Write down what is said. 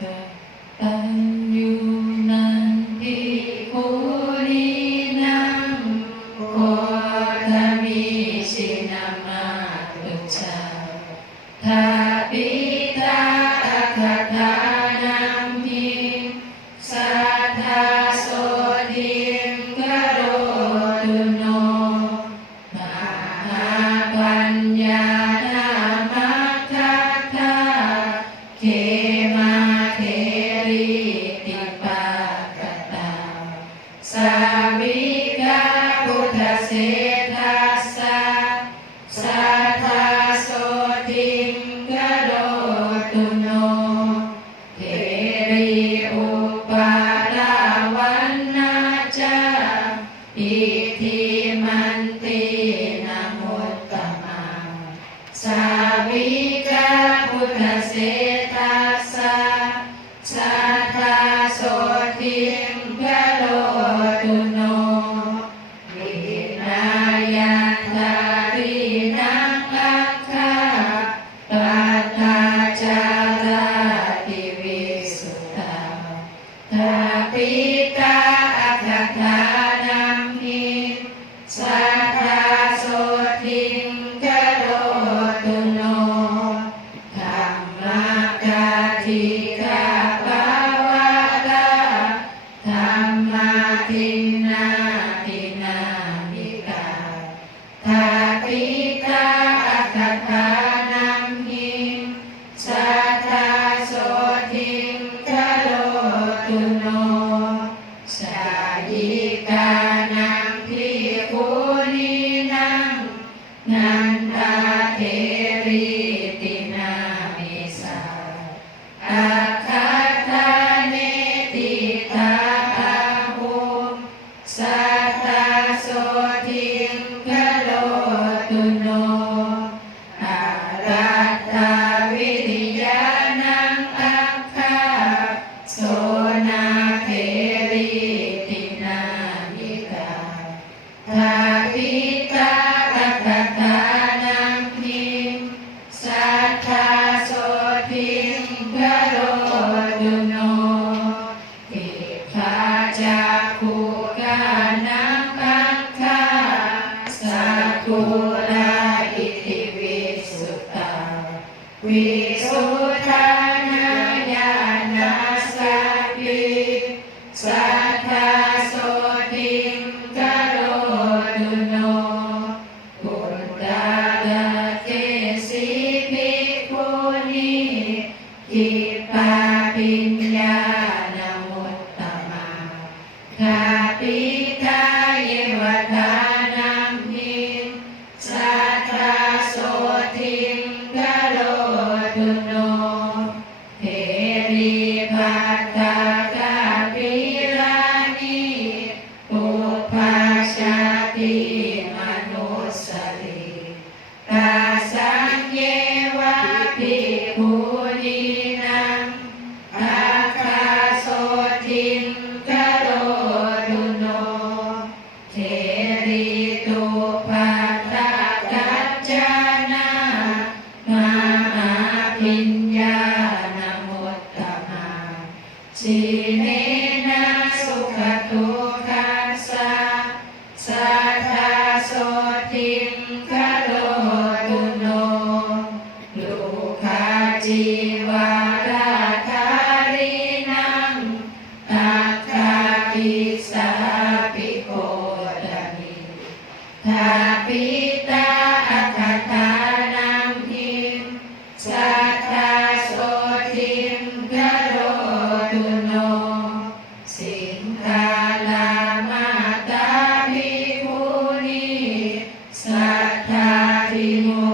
and ทิมันตีนะมุตตะมังสาวี มาทินนาทิ กุนาอิวิสุตาวิสุทานยานาสัพิสัทธาโสติงกโรดุโนปุตตาเกสิภิกขุนี มิญญาณมุตตมาชีเนนะสุขทุกขัสสะสัทธาสุทิงคะโลตุโนลูคาจีวาราธารินังตักกากิสา Daddy.